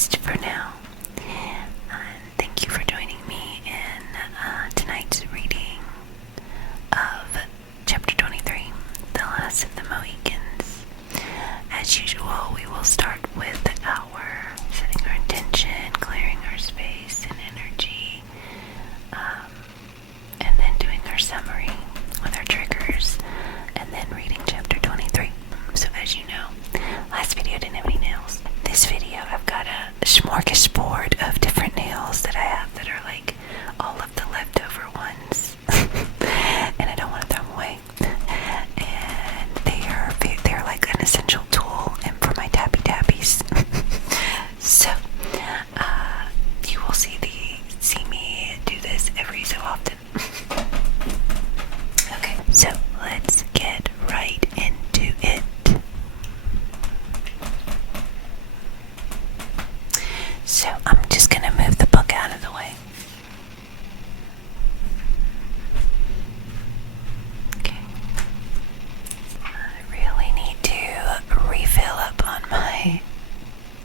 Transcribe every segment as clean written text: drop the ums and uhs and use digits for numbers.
least for now. Thank you for joining me in tonight's reading of Chapter 23, The Last of the Mohicans. As usual, we will start with our setting our intention, clearing our space and energy, and then doing our summary with our triggers, and then reading Chapter 23. So as you know, last video didn't have any nails. This video I've got a smorgasbord of different nails that I have that are like all of the leftover ones. And I don't want to throw them away. And they're like an essential tool and for my tappy tappies. So you will see me do this every so often. Okay, so let's get right into it. So I'm just going to move the book out of the way. Okay. I really need to refill up on my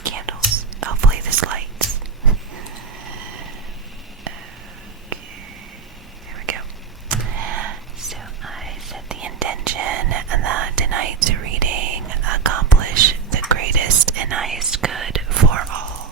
candles. Hopefully this lights. Okay, there we go. So I set the intention that tonight's reading accomplish the greatest and highest good for all.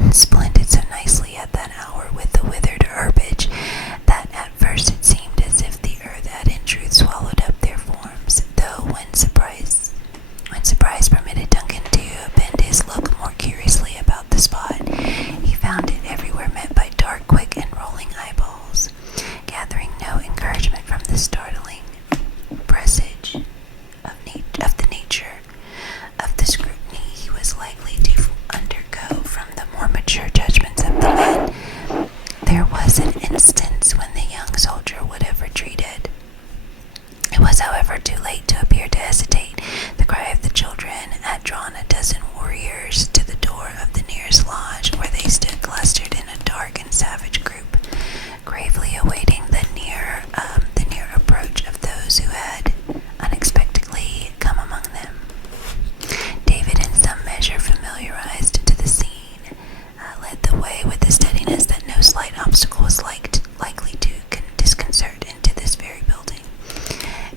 sun splendid so nicely at that hour with the withered herbage that at first it seemed as if the earth had in truth swallowed up their forms, though when surprise permitted Duncan to bend his look more curiously about the spot, he found it everywhere met by dark, quick, and rolling eyeballs. Gathering no encouragement from the startling presage of the nature of the scrutiny he was likely to undergo from the more mature judgments of the men, there was an instance when the young soldier would have retreated. It was, however, too late to appear to hesitate. The cry of the children had drawn a dozen warriors to the door of the nearest lodge, where they stood clustered in a dark and savage group, gravely awaiting the near approach of those who had unexpectedly come among them. David, in some measure familiarized to the scene, led the way with a steadiness that no slight obstacle was likely to disconcert into this very building.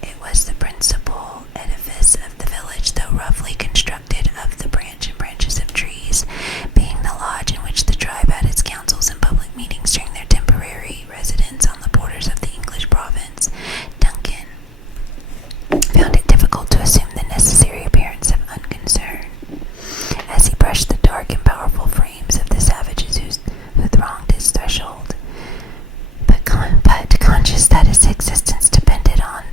It was the principal edifice of the village, though roughly constructed of the branches of trees, being the lodge in which the tribe had its councils and public meetings during their temporary residence on the borders of the English province. Duncan found it difficult to assume the necessary appearance of unconcern as he brushed the dark and powerful frames of the savages who thronged his threshold. But conscious that his existence depended on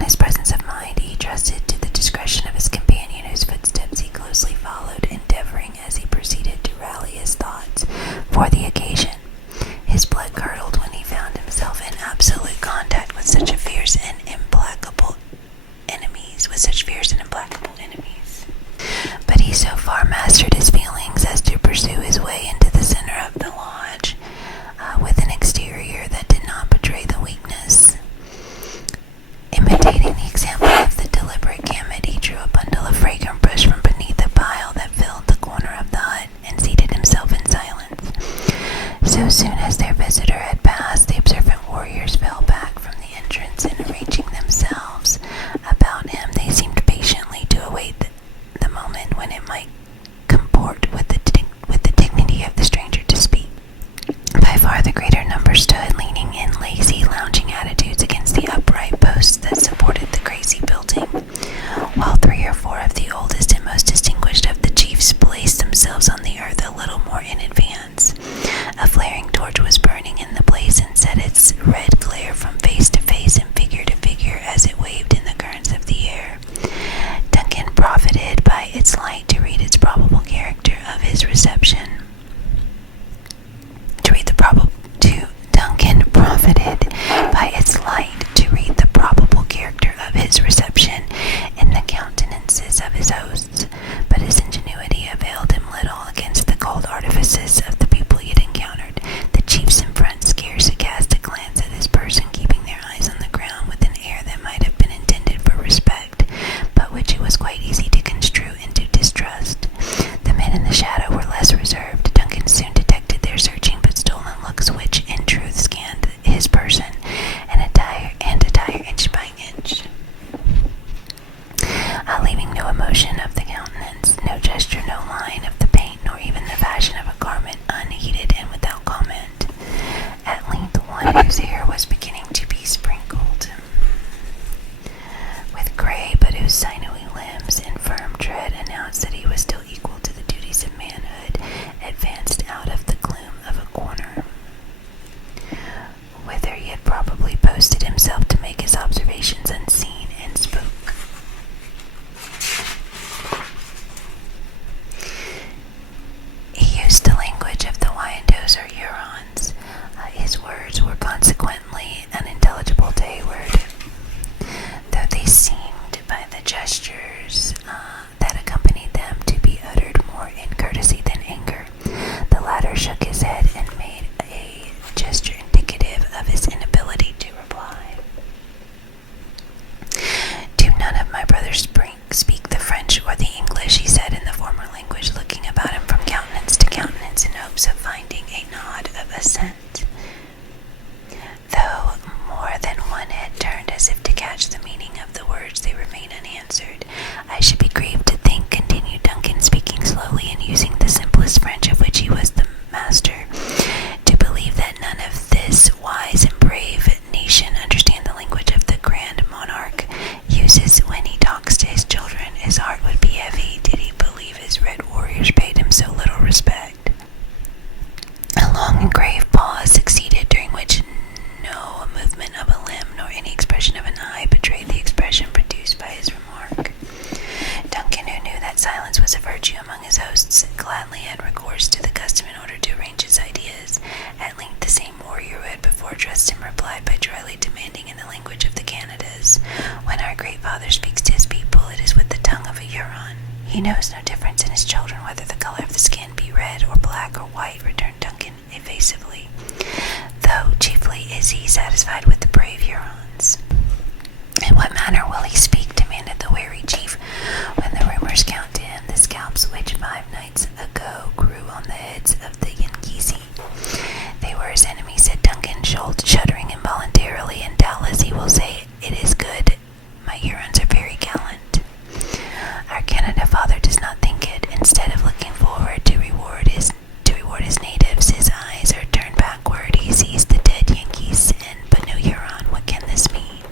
his presence of mind, he trusted to the discretion of his companion, whose footsteps he closely followed, endeavoring as he proceeded to rally his thoughts for the occasion. His blood curdled when he found himself in absolute contact with such fierce and implacable enemies. But he so far mastered his feelings as to pursue his way into the center of the lodge, with an exterior that did not betray the weakness. Imitating the example of the deliberate gamut, he drew a bundle of fragrant bush from beneath a pile that filled the corner of the hut, and seated himself in silence. So soon as their visitor had passed, the observant warriors fell back from the entrance, and arranging themselves about him, they seemed patiently to await the moment when it might comport with the dignity of the stranger to speak. By far the greater number stood, leaning in lazy, lounging attitudes against the upright posts that supported the crazy building, while 3 or 4 of the oldest and most distinguished of the chiefs placed themselves on the earth a little more in advance. A flaring torch was burning in the place and set its red glare from face to face and figure to figure as it waved in the currents of the air. Duncan profited by its light to read its probable character of his reception. Duncan profited by its light to read the probable character of his reception in the countenances of his hosts, but his ingenuity availed him little against the cold artifices He knows no difference in his children, whether the color of the skin be red or black or white, returned Duncan evasively, though chiefly is he satisfied with the brave Hurons. In what manner will he speak? Demanded the wary chief, when the rumors count to him the scalps which 5 nights ago grew on the heads of the Yankee. They were his enemies, said Duncan, shuddering involuntarily, and doubtless he will say it is good. My Hurons are very gallant. Our Canada father does not think it. Instead of looking forward to reward his natives, his eyes are turned backward. He sees the dead Yankees but no Huron. What can this mean?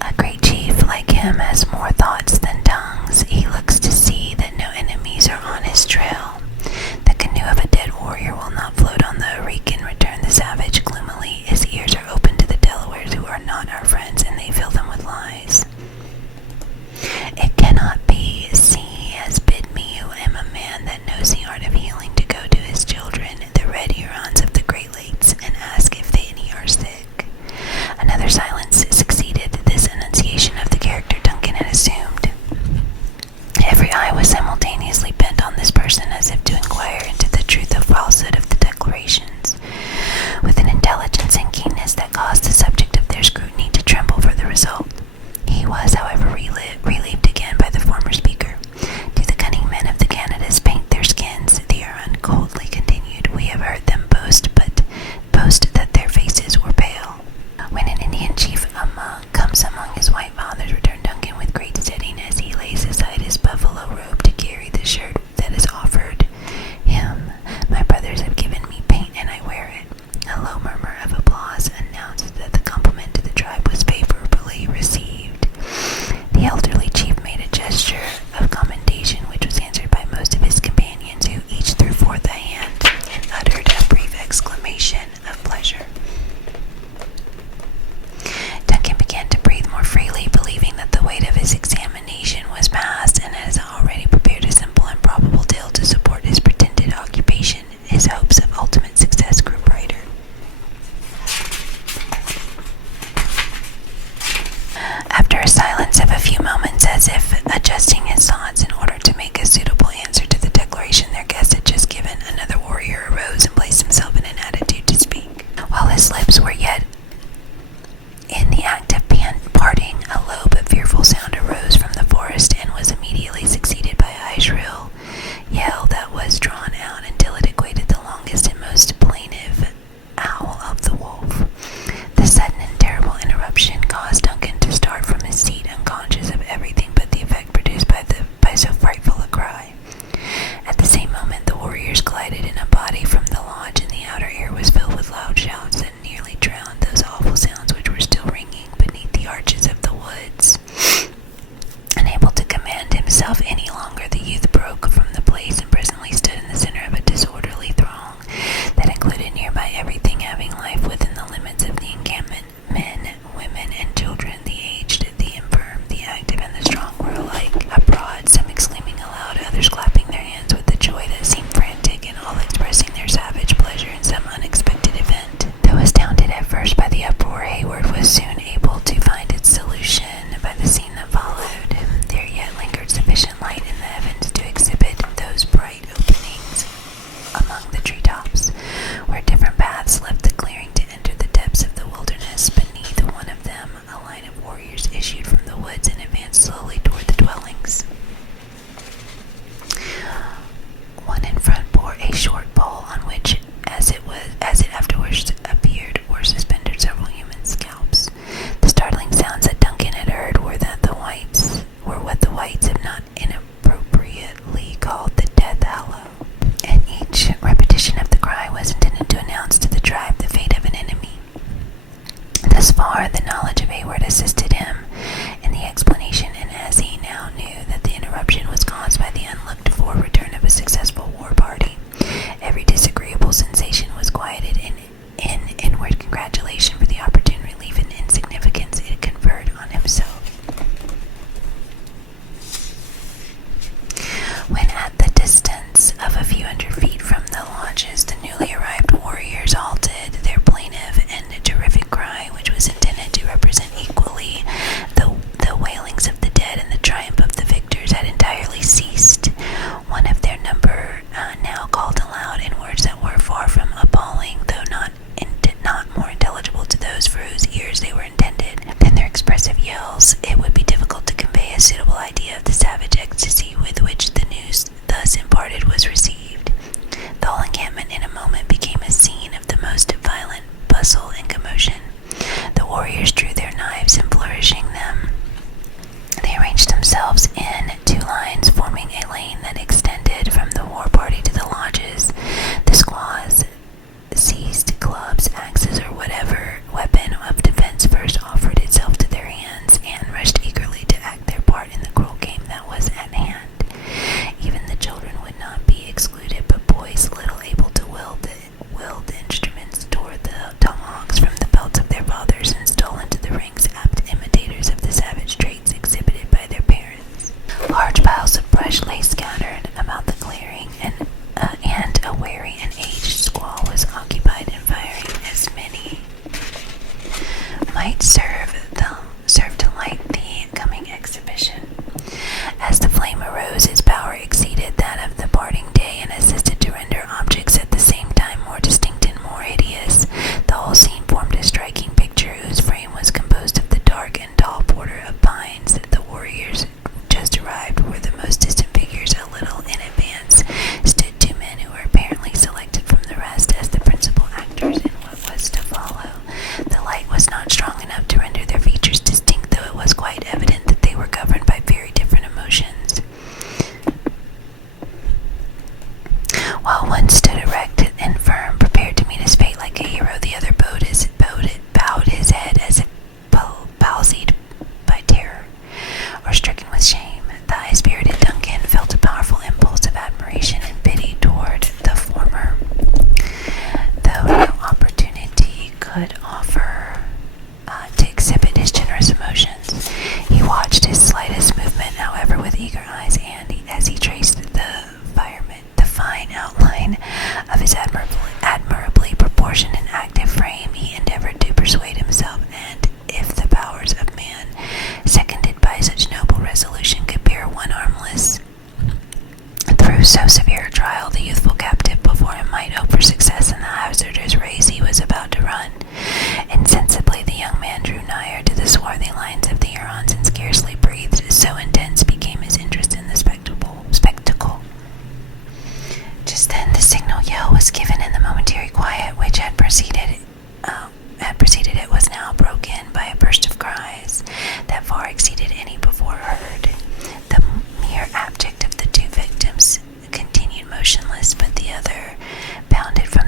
A great chief like him has more thoughts than tongues. He looks to see that no enemies are on his trail. The canoe of a dead warrior will not float on the Mohicans, returned the savage gloomily. His ears are open to the Delawares, who are not our friends, and they fill them with lies. It cannot be. See, he has bid me, who am a man that knows the art of healing, to go to his children, the red Hurons of the Great Lakes, and ask if any are sick. Another silence succeeded this enunciation of the character Duncan had assumed. Every eye was simultaneously bent on this person, as if to inquire into the truth or falsehood of the declarations, with an intelligence and keenness that caused the subject of their scrutiny to tremble for the result. He was, however, relieved again by the former speaker. Do the cunning men of the Canadas paint their skins? The Huron coldly continued. We have heard them boast that their faces were pale. When an Indian chief comes among his white fathers, returned Duncan with great steadiness, he lays aside his buffalo robe to carry the shirt that is offered him. My brothers have given me paint, and I wear it. A low murmur of applause announced that the compliment to the tribe was favorably received. The elderly chief made a gesture of commendation, which was answered by most of his companions, who each threw forth a hand and uttered a brief exclamation of pleasure. Duncan began to breathe more freely, believing that the weight of his examination was past, and has already prepared a simple and probable tale to support his pretended occupation. His hopes of ultimate success grew brighter. After a silence of a few moments, as if adjusting his thoughts in order to make a suitable answer to the declaration their guest had just given, another warrior arose and placed himself in an attitude to speak. While his lips were yet in the act of parting, a low but fearful sound arose from the forest, and was immediately succeeded by a shrill yell that was drawn out until it equated the longest and most plaintive howl of the wolf. The sudden and terrible interruption caused Duncan to start from his seat, unconscious of everything but the effect produced by so frightful a cry. At the same moment, the warriors glided in a body from the lodge, and the outer air was filled with loud shouts that nearly drowned those awful sounds which were still ringing beneath the arches of the woods. Unable to command himself any longer, the youth broke from the place and presently stood in the center of a disorderly throng that included nearby everything having life within the limits of the encampment. Men, women, and children, the aged, the infirm, the active, and the strong were alike abroad, some exclaiming aloud, others clapping their hands with a joy that seemed frantic, and all expressing their savage pleasure in some unexpected event. Though astounded at first by the uproar, Hayward was soon able to find its solution by the scene that followed. There yet lingered sufficient light in the heavens to exhibit those bright openings among the treetops, where different paths left the clearing to enter the depths of the wilderness. Beneath one of them, a line of warriors issued from the woods and advanced slowly toward the dwellings. One in front bore a short pole on which, as it afterwards appeared, were suspended several human scalps. The startling sounds that Duncan had heard were what the whites have not inappropriately called the death hallow, and each repetition of the cry was intended to announce to the tribe the fate of an enemy. Thus far, the knowledge of Hayward assisted him in the explanation, and as he now knew that the interruption was caused by the unlooked-for return of a successful war party, every disagreeable sensation was quieted in inward congratulation for the opportune relief and insignificance it conferred on himself. When at the distance of a few hundred feet from the lodges, the newly arrived warriors halted. Their plaintive and terrific cry, which was intended to represent equally the wailings One stood erect and firm, prepared to meet his fate like a hero. The other bowed his head as if palsied by terror or stricken with shame. The high-spirited Duncan felt a powerful impulse of admiration and pity toward the former, though no opportunity could offer to exhibit his generous emotions. He watched his slightest movement, however, with eager eyes, and as he traced the fine outline of his admirably proportioned and active frame, he endeavored to persuade himself, and if the powers of man, seconded by such noble resolution, could bear one harmless through so severe a trial, the youthful captive before him might hope for success in the hazardous race he was about to run. Insensibly the young man drew nigher to the swarthy lines of the Hurons, and scarcely breathed, so intense became his interest in the spectacle. Just then the signal yell was given, and the momentary quiet which had preceded it was now broken by a burst of cries that far exceeded any before heard. The mere abject of the two victims continued motionless, but the other bounded from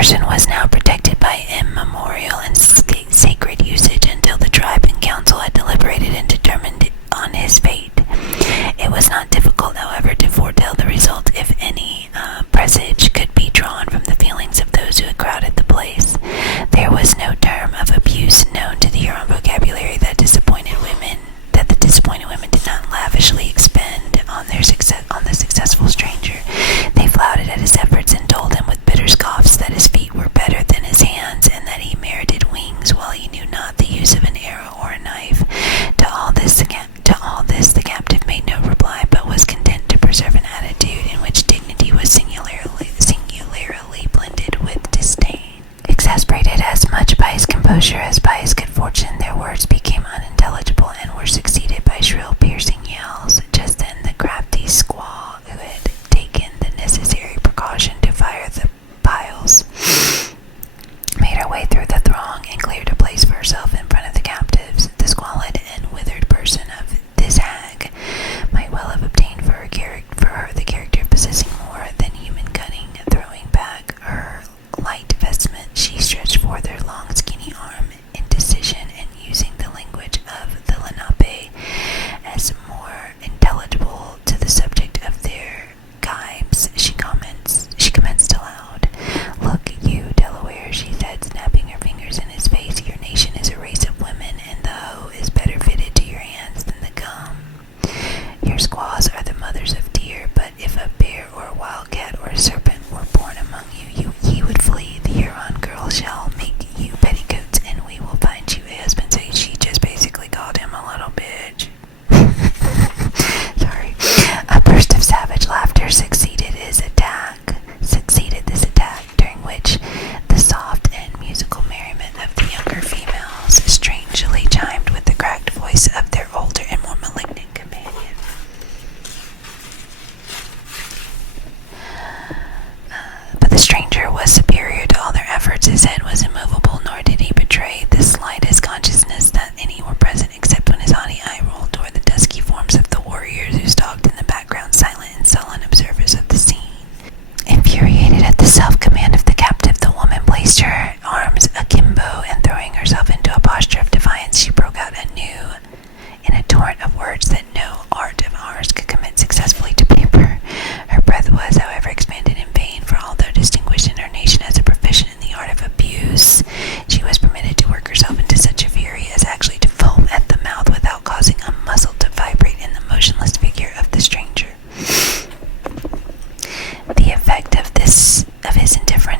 person was now protected by immemorial and sacred usage until the tribe and council had deliberated and determined on his fate. It was not difficult, however, to foretell the result if any presage could be drawn from the feelings of those who had crowded the place. There was no term of abuse known to the Huron vocabulary that the disappointed women did not lavishly expend on the successful stranger. They flouted at his efforts and told him with bitter scoffs that his feet were better than his hands, and that he merited wings while he knew not the use of an arrow or a knife. To all this the captive made no reply, but was content to preserve an attitude in which dignity was singularly blended with disdain. Exasperated as much by his composure as by his good fortune, their words became unintelligible and were succeeded by shrill, piercing yells. Just then the crafty squaw, who had taken the necessary precaution to fire the piles, made her way through the throng and cleared a place for herself in front of the captives. The squalid and withered person of this hag might well have obtained for her the character of possessing more than human cunning. Throwing back her light vestment, she stretched forth her long skinny arm in decision, and using the language of the Lenape as more intelligible to the subject of their gibes, she commenced aloud. "Look, you Delaware," she said, snapping her fingers in his face, "your nation is a race of women, and the hoe is better fitted to your hands than the gum. Your squaws are the mothers of deer, but if a bear or a wildcat or a serpent were born among you, ye would flee. The Huron girl shall make you petticoats, and we will find you a husband." So she just basically called him a little bitch. Sorry. A burst of savage laughter succeeded this attack, during which the soft and musical merriment of the younger females strangely chimed with the cracked voice of their older and more malignant companion. But the stranger was superior to all their efforts. His head was immovable, nor did he betray the slightest consciousness that any were present, except when his haughty eye rolled toward the dusky forms of the warriors who stalked in the background, silent and sullen observers of the scene. Infuriated at the self-command of the captive, the woman placed her arms akimbo, and throwing herself into a posture of defiance, she broke out anew in a torrent of words that no art of ours could commit successfully to paper. Her breath was, however, expanded in vain, for although distinguished in her nation as a proficient in the art of abuse, she was permitted to work herself into such a fury as actually to foam at the mouth without causing a muscle to vibrate in the motionless figure of the stranger. The effect of his indifference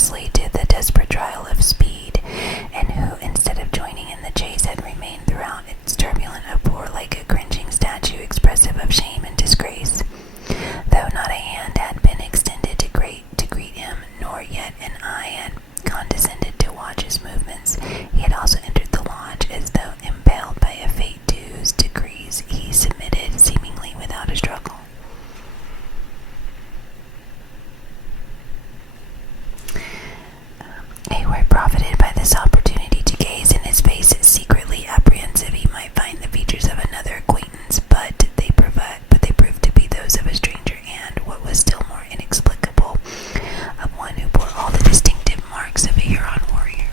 honestly to the desperate trial of speed, and who, instead of joining in the chase, had remained throughout its turbulent uproar like a cringing statue expressive of shame and disgrace. Though not a hand had been extended to greet him, nor yet an eye had condescended to watch his movements, he had also entered the lodge as though impelled by a fate to whose decrees he submitted seemingly without a struggle. Hayward profited by this opportunity to gaze in his face, secretly apprehensive he might find the features of another acquaintance, but they proved to be those of a stranger, and, what was still more inexplicable, of one who bore all the distinctive marks of a Huron warrior.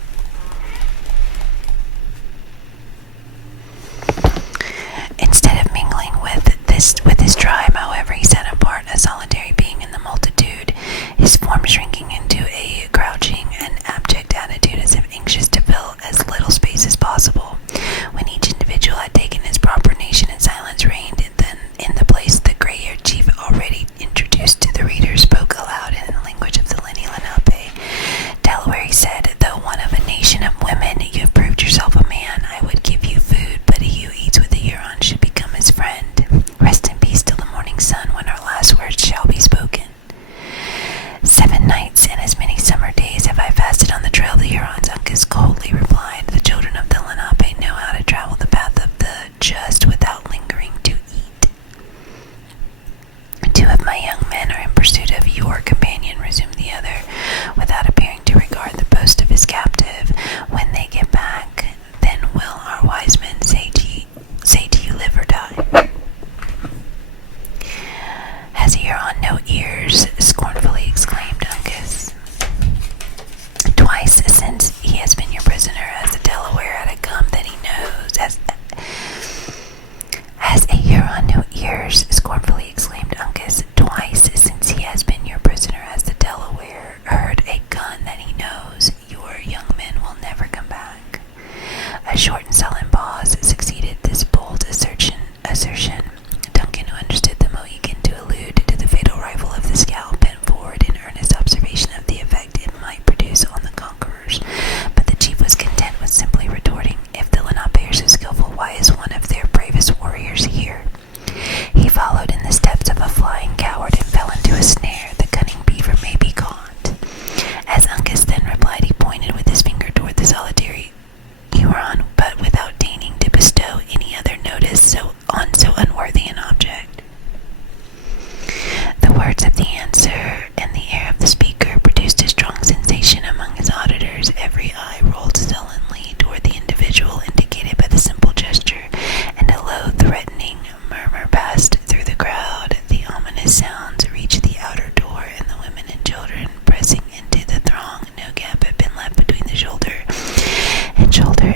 Instead of mingling with his tribe, however, he sat apart, a solitary being in the multitude, his form shrinking into a crouching and abject attitude as if anxious to fill as little space as possible. When each individual had taken his proper nation and silence reigned, then in the place the gray-haired chief already introduced to the reader spoke aloud in the language of the Lenape. Delaware, he said, though one of a nation of women, you have proved yourself a man. I would give you food, but he who eats with a Huron should become his friend. Rest in peace till the morning sun, when our last words shall be spoken. 7 nights and as many summer days have I fasted on the trail of the Hurons, Uncas coldly replied. The children of the Lenape know how to travel the path of the just without lingering to eat. 2 of my young men are in pursuit of your companion, resumed the other, without appearing to regard the boast of his captive. When they get back, then will our wise men say to you, live or die. Has a Huron no ears? Scornfully exclaimed Uncas. Twice since he has been your prisoner, has the Delaware had a gum that he knows. Has a Huron no ears? Scornfully exclaimed Uncas. Twice since he has been your prisoner, has the Delaware heard a gun that he knows. Your young men will never come back. A short and sullen pause succeeded this bold assertion. Duncan, who understood the Mohican to allude to the fatal rifle of the scout, bent forward in earnest observation of the effect it might produce on the conquerors, but the chief was content with simply retorting, if the Lenape are so skillful, why is one of their bravest warriors here? He followed in the steps of a flying coward and fell into a snare. The cunning beaver may be caught. As Uncas then replied, he pointed with his finger toward the solitary Huron, but without deigning to bestow any other notice on so unworthy an object. The words of the answer and the air of the speaker produced a strong sensation among his auditors. Every eye rolled sullenly toward the individual indicated by the simple gesture, and a low, threatening murmur passed through the crowd. The ominous sounds reached the outer door, and the women and children pressing into the throng. No gap had been left between the shoulder,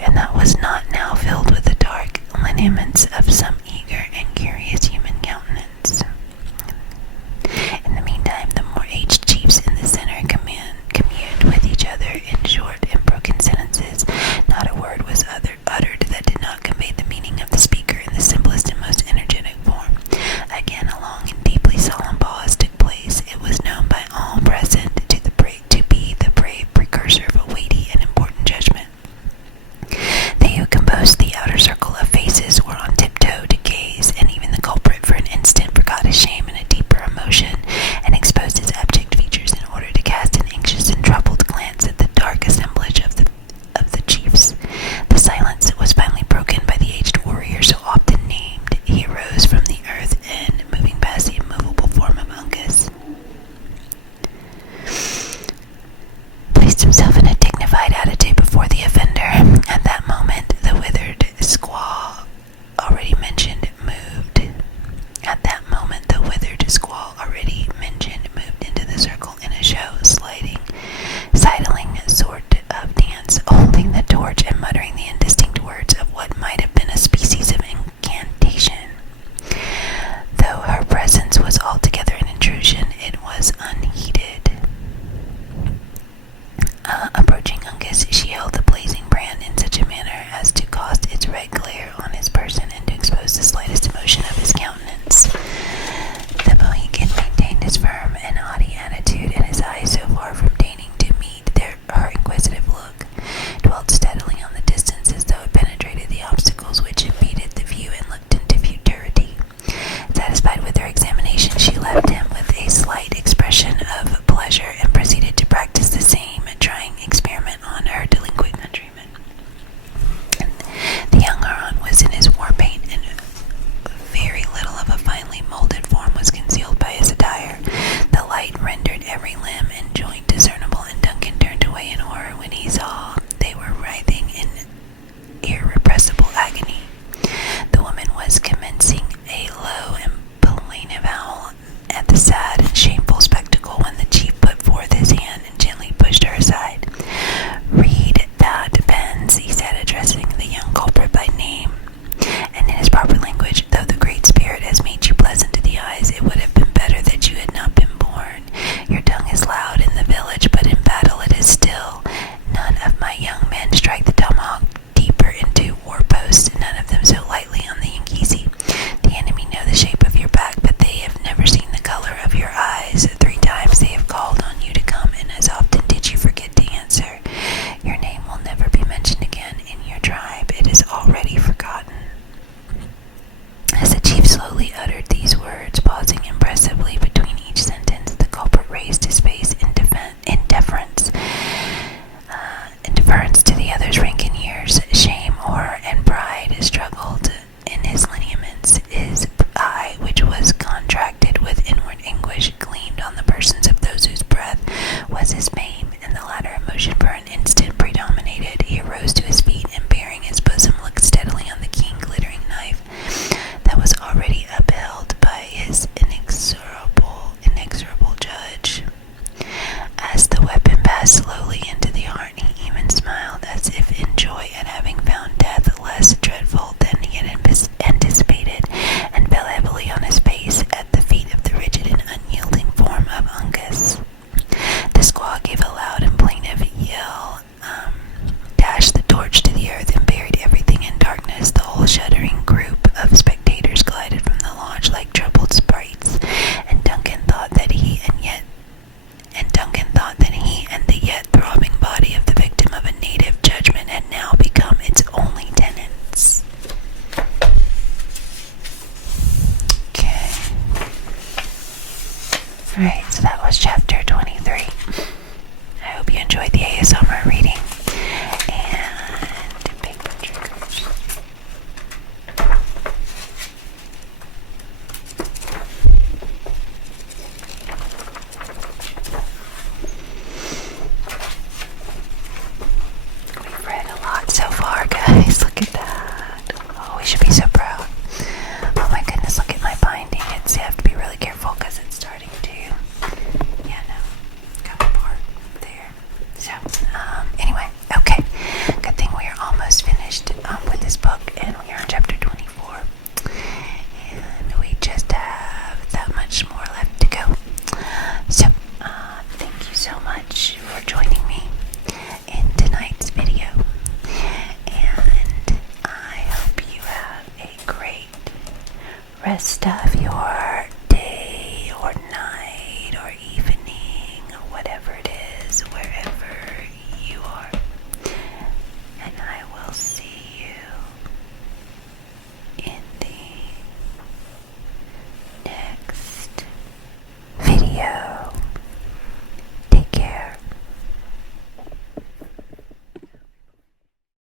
and that was not now filled with the dark lineaments of some eager and curious human countenance. In the meantime, the more aged chiefs in the center communed with each other in short and broken sentences. Not a word was uttered that did not convey the meaning of the speaker in the simplest and most energetic form. Again, a long and deeply solemn pause took place. It was known by all present to be the brave precursor of a weighty and important judgment. They who composed the outer circle of faces were on tiptoe to gaze, and even the culprit for an instant forgot his shame in a deeper emotion, and exposed his abject features in order to cast an anxious and troubled glance at the dark assemblage of the chiefs. The silence was finally broken by the aged warrior so often named. He arose from the earth and, moving past the immovable form of Uncas, placed himself in a dignified attitude before the offender. At that moment, the withered squaw already mentioned moved into the circle in a show, sidling sort of dance, holding the torch and muttering the indistinct words of what might have been a species of incantation. Though her presence was altogether an intrusion, it was unheeded. A for joining me in tonight's video. And I hope you have a great rest of your